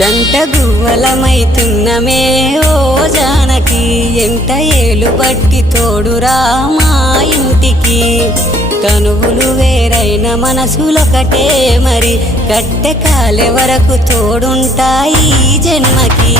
జంట గువ్వలమైతున్నమే ఓ జానకి ఎంట ఏలు బట్టి తోడురా మా ఇంటికి తనువులు వేరైన మనసులొకటే మరి కట్టె కాలే వరకు తోడుంటాయి జన్మకి।